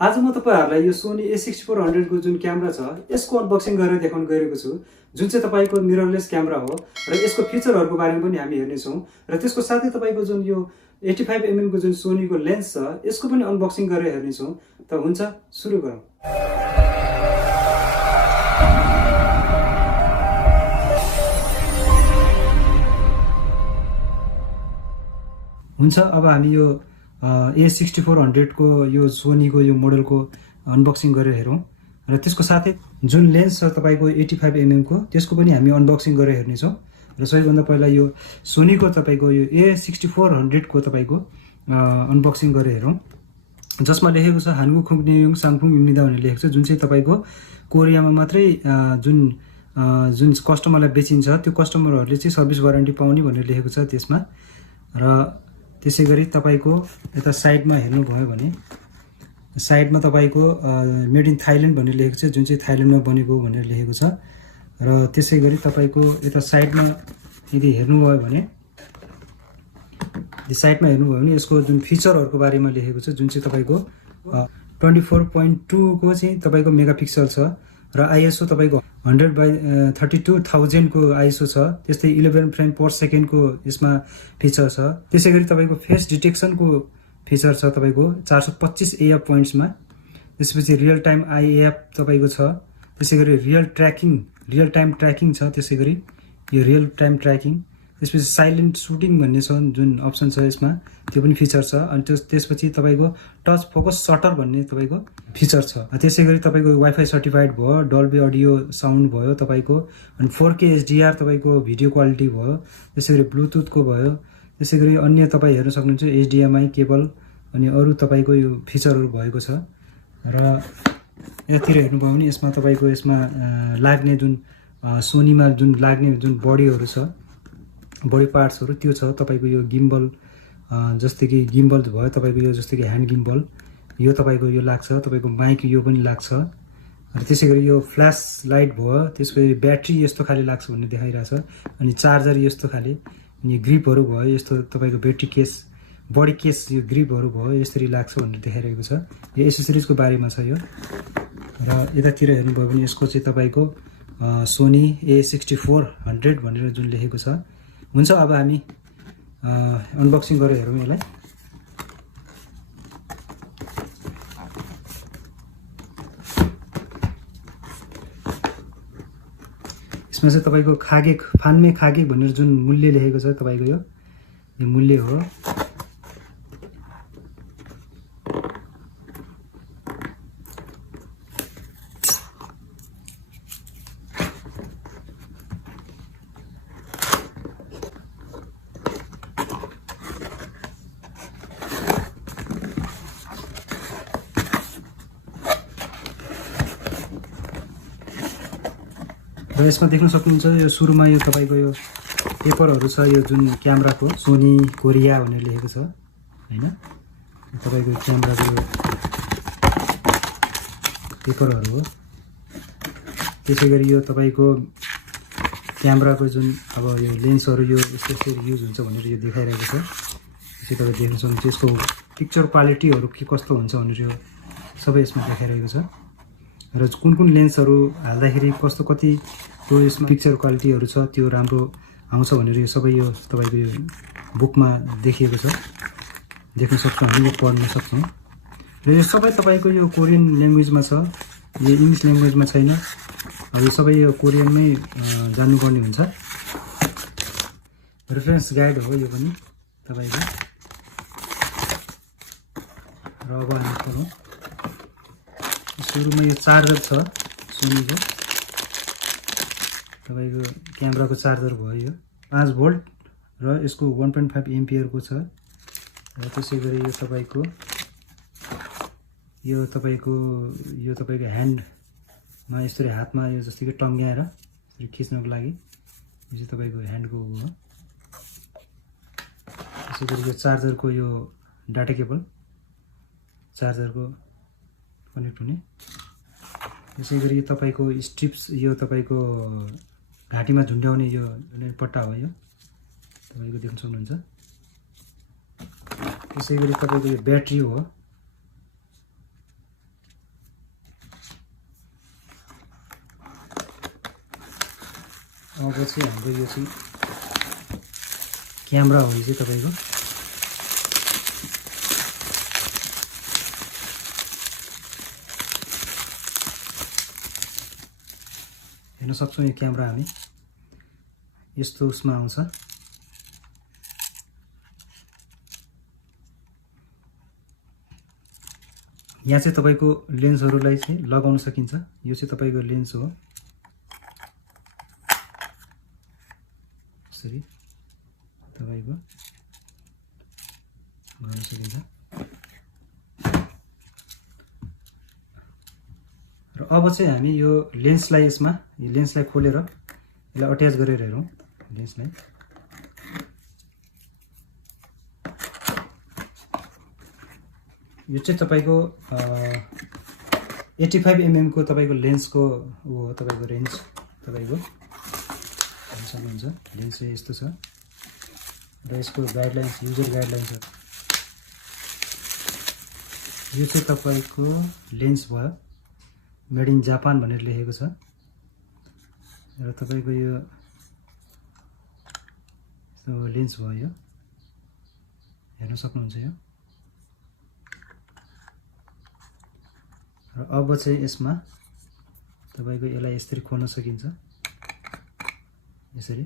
आज म तपाईहरुलाई यो सोनी a6400 को जुन क्यामेरा छ यसको अनबक्सिङ गरेर देखाउन गएको छु, जुन चाहिँ तपाईको मिररलेस क्यामेरा हो र यसको फिचरहरुको बारेमा पनि हामी हेर्ने छौं र त्यसको साथै तपाईको जुन यो 85 mm को जुन सोनी को लेन्स छ यसको पनि अनबक्सिङ गरेर हेर्ने छौं। त हुन्छ, सुरु गरौँ। हुन्छ, अब हामी यो a6400 को यो सोनी को यो मोडल को अनबक्सिङ गरेर हेरौं र त्यसको साथै जुन लेन्स छ तपाईको 85 mm को त्यसको पनि हामी अनबक्सिङ गरेर हेर्ने छौं र सबैभन्दा पहिला यो सोनी को तपाईको यो a6400 को तपाईको अनबक्सिङ गरेर हेरौं, जसमा लेखेको छ हान्गु खुङनियुङ साङफुङ इम्निदा भनेर लेखेको छ, जुन चाहिँ तपाईको कोरियामा मात्रै जुन कस्टमरलाई बेचिन्छ त्यो कस्टमरहरुले चाहिँ सर्भिस वारेन्टी पाउने भनेर लेखेको छ त्यसमा। र त्यसैगरी तपाईको यता साइडमा हेर्नु भयो भने साइडमा तपाईको मेड इन थाइल्यान्ड भनेर लेखेको छ, जुन चाहिँ थाइल्यान्डमा बनेको भनेर लेखेको छ। र त्यसैगरी तपाईको यता साइडमा यदि हेर्नु भयो भने यसको जुन फिचरहरुको बारेमा लेखेको छ, जुन चाहिँ तपाईको 24.2 को चाहिँ तपाईको मेगापिक्सल छ र आईएसओ तपाईको 100/32000 को आईएसओ छ। त्यस्तै 11 फ्रेम पर सेकेन्ड को यसमा फिचर छ। त्यसैगरी तपाईको फेस डिटेक्सन को फिचर छ तपाईको 425 एएफ पोइन्ट्स मा। त्यसपछि रियल टाइम आईएएफ तपाईको छ। त्यसैगरी रियल टाइम ट्र्याकिङ छ। त्यसैगरी यो रियल टाइम ट्र्याकिङ, त्यसपछि साइलेन्ट सुटिङ भन्ने छ जुन अप्सन छ यसमा, त्यो पनि फिचर छ। अनि त्यसपछि तपाईको टच फोकस शटर भन्ने तपाईको फिचर छ। त्यसैगरी तपाईको वाइफाई सर्टिफाइड भयो, डल्बी अडियो साउन्ड भयो तपाईको, अनि 4K HDR तपाईको भिडियो क्वालिटी भयो, त्यसैगरी ब्लुटुथ को भयो, त्यसैगरी अन्य तपाई हेर्न सक्नुहुन्छ HDMI केबल अनि अरु तपाईको यो फिचरहरु भएको छ। र यतिर हेर्नु भयो भने यसमा तपाईको लाग्ने जुन सोनीमा जुन लाग्ने जुन बडीहरु छ, बडी पार्ट्सहरु त्यो छ तपाईको यो गिम्बल, जस्तै कि गिम्बल भयो तपाईको यो, जस्तै कि ह्यान्ड गिम्बल यो तपाईको यो लाग्छ, तपाईको माइक यो पनि लाग्छ। र त्यसैगरी यो फ्ल्याश लाइट भयो, त्यसपछि ब्याट्री यस्तो खाली लाग्छ भन्ने देखाइराछ, अनि चार्जर यस्तो खाली, अनि ग्रिपहरु भयो यस्तो तपाईको ब्याट्री केस, बडी केस यो ग्रिपहरु भयो यसरी लाग्छ भनेर देखाइरहेको छ। यो एसेसरिजको बारेमा छ यो। र यतातिर हेर्नु भयो भने यसको चाहिँ तपाईको सोनी a6400 भनेर जुन लेखेको छ। हुन्छ, अब हामी अनबक्सिङ गरेर हेरौँ यसलाई। यसमा चाहिँ तपाईको फान्मे खागे भनेर जुन मूल्य लेखेको छ तपाईको यो मूल्य हो। र यसमा देख्न सक्नुहुन्छ यो सुरुमा यो तपाईको यो पेपरहरु छ, यो जुन क्यामेराको सोनी कोरिया भनेर लेखेको छ हैन, तपाईको क्यामेराको यो पेपरहरु हो। त्यसैगरी यो तपाईको क्यामेराको जुन अब यो लेन्सहरु यो यसरी युज हुन्छ भनेर यो देखाइरहेको छ। त्यसै तपाईले देख्न सक्नुहुन्छ यसको पिक्चर क्वालिटीहरु के कस्तो हुन्छ भनेर यो सबै यसमा देखाइरहेको छ। र कुन लेन्सहरु हाल्दाखेरि कस्तो कति को यसमा पिक्चर क्वालिटीहरु छ त्यो राम्रो आउँछ भनेर यो सबै यो तपाईको यो बुकमा देखिएको छ, देख्न सक्छौं, हामीले पढ्न सक्छौं। र यो सबै तपाईको यो कोरियन ल्याङ्ग्वेजमा छ, यो इंग्लिश ल्याङ्ग्वेजमा छैन। अब यो सबै यो कोरियनमै जान्नुपर्ने हुन्छ। रेफरेन्स गाइड हो यो पनि तपाईको। र अब हामी पढौँ। सुरुमा यो चार्जर छ सोनीको, तपाईको क्यामेराको चार्जर भयो यो 5 भोल्ट र यसको 1.5 एम्पियर को छ। र त्यसैगरी यो तपाईको ह्यान्डमा यसरी हातमा यो जस्तै कि टंग्याएर यसरी खिच्नको लागि यो चाहिँ तपाईको ह्यान्डको हो। त्यसैगरी यो चार्जरको यो डाटा केबल चार्जरको कनेक्ट हुने। त्यसैगरी तपाईको स्ट्रिप्स यो तपाईको घाँटीमा झुन्ड्याउने यो पट्टा हो, यो तपाईको देख्न सक्नुहुन्छ। त्यसैगरी तपाईको यो ब्याट्री हो, अब चाहिँ हाम्रो यो चाहिँ क्यामेरा हो, यो चाहिँ तपाईँको हेर्न सक्छौँ। यो क्यामेरा हामी यस्तो उसमा आउँछ। यहाँ चाहिँ तपाईँको लेन्सहरूलाई चाहिँ लगाउन सकिन्छ। यो चाहिँ तपाईँको लेन्स हो, यसरी तपाईँको गर्न सकिन्छ। र अब चाहिँ हामी यो लेन्सलाई यसमा यो लेन्सलाई खोलेर यसलाई अट्याच गरेर हेरौँ। लेन्सलाई यो चाहिँ तपाईँको 85 mm को तपाईँको लेन्सको हो, तपाईँको रेन्ज तपाईँको हेर्न सक्नुहुन्छ। लेन्स चाहिँ यस्तो छ र यसको गाइडलाइन्स, युजर गाइडलाइन्स छ। यो चाहिँ तपाईँको लेन्स भयो, मेड इन जापान भनेर लेखेको छ। र तपाईँको यो लेन्स भयो, यो हेर्न सक्नुहुन्छ। यो र अब चाहिँ यसमा तपाईँको यसलाई यसरी खोल्न सकिन्छ, यसरी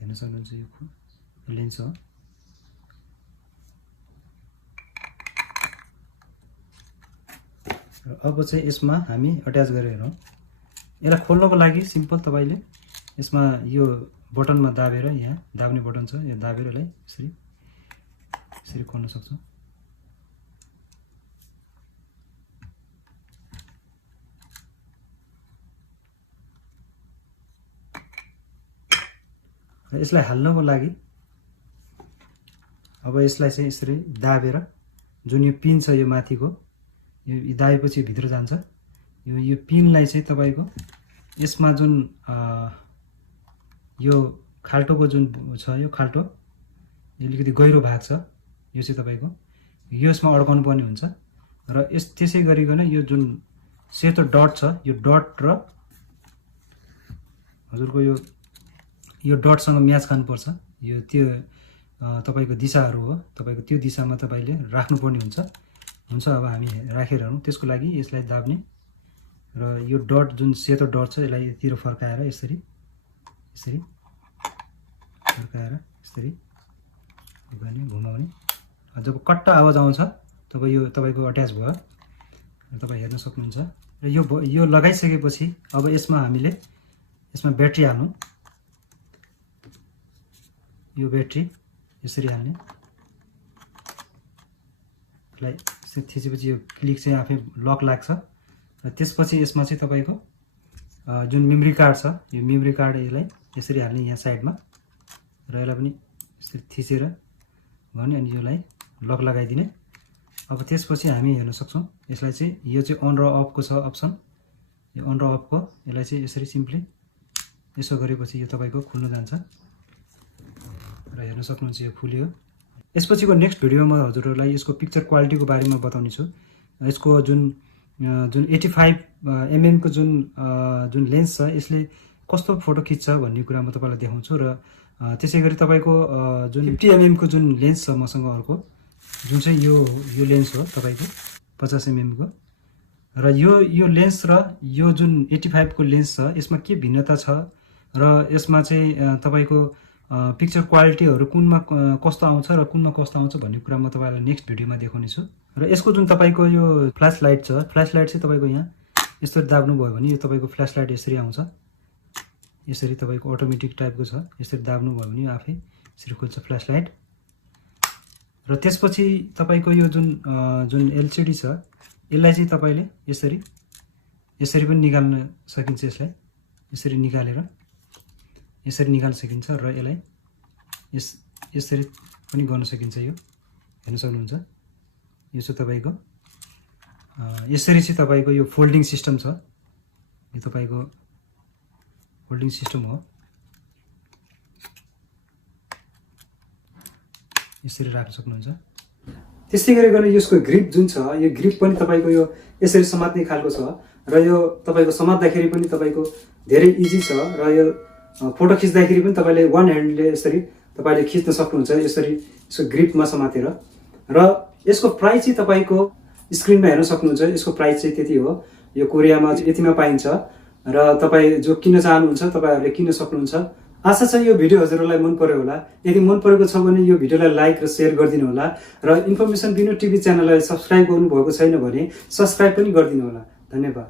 हेर्न सक्नुहुन्छ। यो लेन्स हो। र अब चाहिँ यसमा हामी अट्याच गरेर हेरौँ। यसलाई खोल्नको लागि सिम्पल तपाईँले यसमा यो बटनमा दाबेर, यहाँ दाब्ने बटन छ, यो दाबेर यसलाई यसरी यसरी खोल्न सक्छौँ। र यसलाई हाल्नको लागि अब यसलाई चाहिँ यसरी दाबेर, जुन यो पिन छ यो माथिको, यो दाबेपछि भित्र जान्छ। यो पिनलाई चाहिँ तपाईँको यसमा जुन यो खाल्टोको जुन छ, यो खाल्टो यो अलिकति गहिरो भाग छ, यो चाहिँ तपाईँको यसमा अड्काउनु पर्ने हुन्छ। र त्यसै गरिकन यो जुन सेतो डट छ, यो डट र हजुरको यो डटसँग म्याच खानुपर्छ। यो त्यो तपाईँको दिशाहरू हो, तपाईँको त्यो दिशामा तपाईँले राख्नुपर्ने हुन्छ। अब हामी राखेर हेरौँ। त्यसको लागि यसलाई दाब्ने र यो डट जुन सेतो डट छ यसलाई यतिर फर्काएर यसरी यसरी फर्काएर यसरी गर्ने, घुमाउने। जब कट्टा आवाज आउँछ तब यो तपाईँको अट्याच भयो, तपाईँ हेर्न सक्नुहुन्छ। र यो लगाइसकेपछि अब यसमा हामीले यसमा ब्याट्री हाल्नु। यो ब्याट्री यसरी हाल्ने, यसलाई थिचेपछि यो क्लिक चाहिँ आफै लक लाग्छ। र त्यसपछि यसमा चाहिँ तपाईँको जुन मेमोरी कार्ड छ, यो मेमोरी कार्ड यसलाई यसरी हाल्ने यहाँ साइडमा, र यसलाई पनि यसरी थिचेर गर्ने, अनि यसलाई लक लगाइदिने। अब त्यसपछि हामी हेर्न सक्छौँ यसलाई चाहिँ, यो चाहिँ अन र अफको छ अप्सन। यो अन र अफको यसलाई चाहिँ यसरी सिम्पली यसो गरेपछि यो तपाईँको खुल्न जान्छ र हेर्न सक्नुहुन्छ यो खुल्यो। यसपछिको नेक्स्ट भिडियोमा म हजुरहरूलाई यसको पिक्चर क्वालिटीको बारेमा बताउने छु। यसको जुन 85 mm को जुन लेन्स छ यसले कस्तो फोटो खिच्छ भन्ने कुरा म तपाईँलाई देखाउँछु। र त्यसै गरी तपाईँको जुन 50 mm को जुन लेन्स छ मसँग अर्को, जुन चाहिँ यो लेन्स हो तपाईँको 50 mm को। र यो लेन्स र यो जुन 85 को लेन्स छ यसमा के भिन्नता छ र यसमा चाहिँ तपाईँको पिक्चर क्वालिटीहरू कुनमा कस्तो आउँछ र कुनमा कस्तो आउँछ भन्ने कुरा म तपाईँलाई नेक्स्ट भिडियोमा देखाउने छु। र यसको जुन तपाईँको यो फ्ल्यास लाइट छ, फ्ल्यास लाइट चाहिँ तपाईँको यहाँ यसरी दाब्नुभयो भने यो तपाईँको फ्ल्यास लाइट यसरी आउँछ। यसरी तपाईँको अटोमेटिक टाइपको छ, यसरी दाब्नुभयो भने आफै यसरी खुल्छ फ्ल्यास लाइट। र त्यसपछि तपाईँको यो जुन एलसिडी छ यसलाई चाहिँ तपाईँले यसरी पनि निकाल्न सकिन्छ। यसलाई यसरी निकाल्न सकिन्छ र यसलाई यसरी पनि गर्न सकिन्छ। यो हेर्न सक्नुहुन्छ। यो चाहिँ तपाईँको यसरी चाहिँ तपाईँको यो फोल्डिङ सिस्टम छ। यो तपाईँको फोल्डिङ सिस्टम हो, यसरी राख्न सक्नुहुन्छ। त्यस्तै गरिकन यसको ग्रिप जुन छ, यो ग्रिप पनि तपाईँको यो यसरी समात्ने खालको छ र यो तपाईँको समात्दाखेरि पनि तपाईँको धेरै इजी छ। र यो फोटो खिच्दाखेरि पनि तपाईँले वान ह्यान्डले यसरी तपाईँले खिच्न सक्नुहुन्छ, यसरी यसको ग्रिपमा समातेर। र यसको प्राइस चाहिँ तपाईँको स्क्रिनमा हेर्न सक्नुहुन्छ। यसको प्राइस चाहिँ त्यति हो, यो कोरियामा यतिमा पाइन्छ र तपाईँ जो किन्न चाहनुहुन्छ तपाईँहरूले किन्न सक्नुहुन्छ। आशा छ यो भिडियो हजुरहरूलाई मन पर्यो होला। यदि मन परेको छ भने यो भिडियोलाई लाइक र शेयर गरिदिनु होला र इन्फर्मेसन बिनो टिभी च्यानललाई सब्सक्राइब गर्नुभएको छैन भने सब्सक्राइब पनि गरिदिनु होला। धन्यवाद।